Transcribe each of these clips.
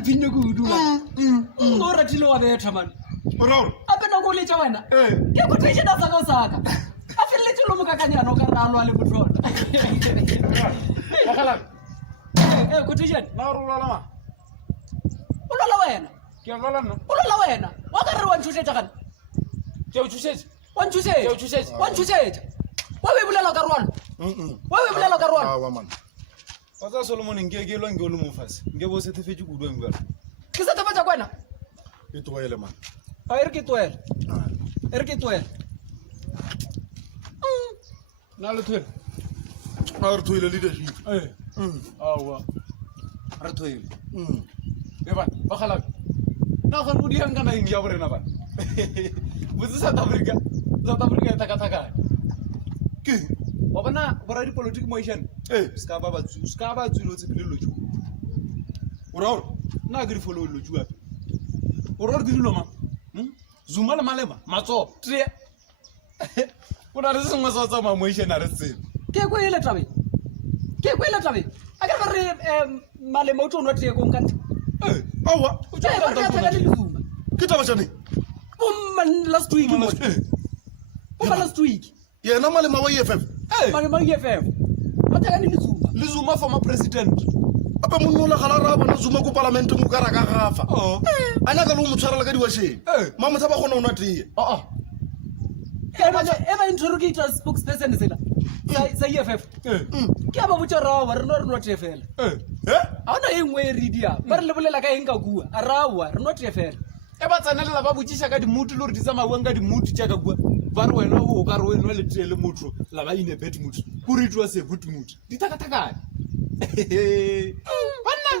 di pinyo kudu man. Ngora tilo wa betha man. Ora. Apena go le tsa wena. Ke go tshetse da saka saka. A felle tlo mo kakanyana o ka ralo ale botlona. Bakala. Go tshetse. Na ro la ma. O la wena. Ke la no. O la wena. Wa ka re wa ntshutsetsa kana. Ke o tshutsetsa. Wa ntshutsetsa. Wa be bulela ka rwalo. Wa be bulela ka rwalo. Wa man. Wa tsa Solomon ngeke lo ngelo mo fase. Nge bo se tefetse kudu ngwa. Ke sa tabatsa kwena. Ke toele man. A re ke toele. Re ke toele. Na le toele. Na re toele leadership. Awa. Re toele. Eba, bakala. Na go bodi hanga na ingia bore na ba. Botse South Africa. South Africa taka. Ke wa bona bora di politics motion. Ska ba tsulo tsebile loju. ora Na gri follow loju ape. Ora di lo ma. Zuma le malema, matso. Tre. Bona re sengwe sa tsa motion a re tsebe. Ke go ile tabe. A ka ba re malema o tlo tre go nkanta. awa O tla ba ka tsaka le lezuma. ke taba jane Man last week mo. Last week. yena malema wa EFF Malema EFF. Ba tsaka le lezuma. Le Zuma former president. ape mo nola gala ra bona Zuma ko parlament mo ka ra ka gafa ana ka lo mo tshwarela ka diwasheng ma motho ba gona ona tee Eba interrogator spokesperson sela. Sa EFF. Ke ba botsa rawa re no tefela. A ona engwe e redia. Ba re le bolela ka eng ka bua. A rawa re no tefela. E ba tsanelela ba botsisha ka dimutu le re di tsamaya ka dimutu tša ka bua ba re wena o ka re wena le tele motho la ba ine bet mutu go re twa se but mutu di taka banna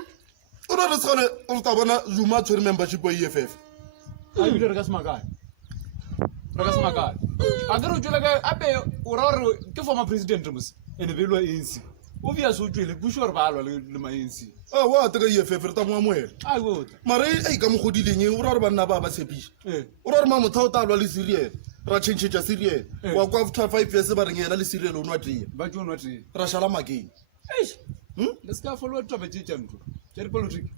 o re tsone o tla bona Zuma tshwere membership wa EFF a ile re ka smaka a ka re tšwela ka ape o ra re ke former president mos ene be lo ANC obvious o tšwele busho re ba lwa le ma ANC wa teka EFF re ta mo amoela ai go mare ka mo godileng o ra re banna ba tshepisha o ra re ma motho o tla lwa le serial ra change serial wa kwa after 5 years ba reng yena le serial o nwa tee ba tšo nwa tee ra shala mageng le ska follow taba tše tša ntlo tša dipolitiki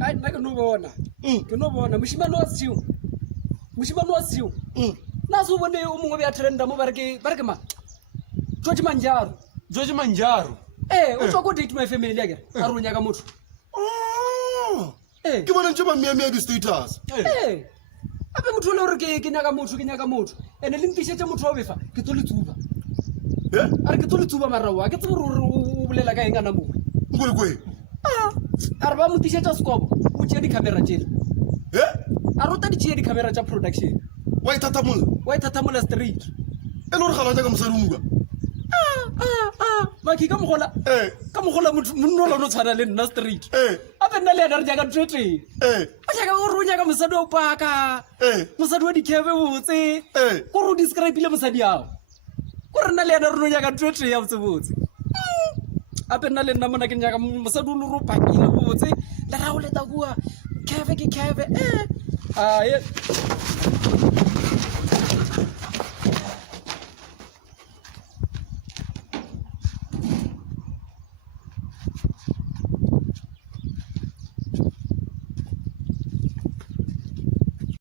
Ai nna ke no bona moshimane wa siu na so bone o mongwe be a trenda mo ba re ke ma George Manjaro o tswa go date my family akere a re o nyaka motho ke bona ntse ba mea di status ape motho le hore ke nyaka motho ene le mpishetse motho wa befa ke tlo le tsuba a re ke tlo le tsuba marawa ke tsebo o bolela ka eng ana mo ngwe a re ba mo tishetsa skobo o tšea di-camera tšele a rota di tšea di-camera tša production wa ithatamola street e le gore ga la nyaka mosadi o muka maki ka mogola monno la no tshwana le nna street ape nna le ena re nyaka tweteng o jaka gore o nyaka mosadi wa opaka mosadi wa dikebe botse kore o describele mosadi ao kore nna le ena re no nyaka tweteng ya botsebotse ape nna le nna mona ke nyaka mosadi o le ro pakile botse le ra o leta kua kebe ke kebe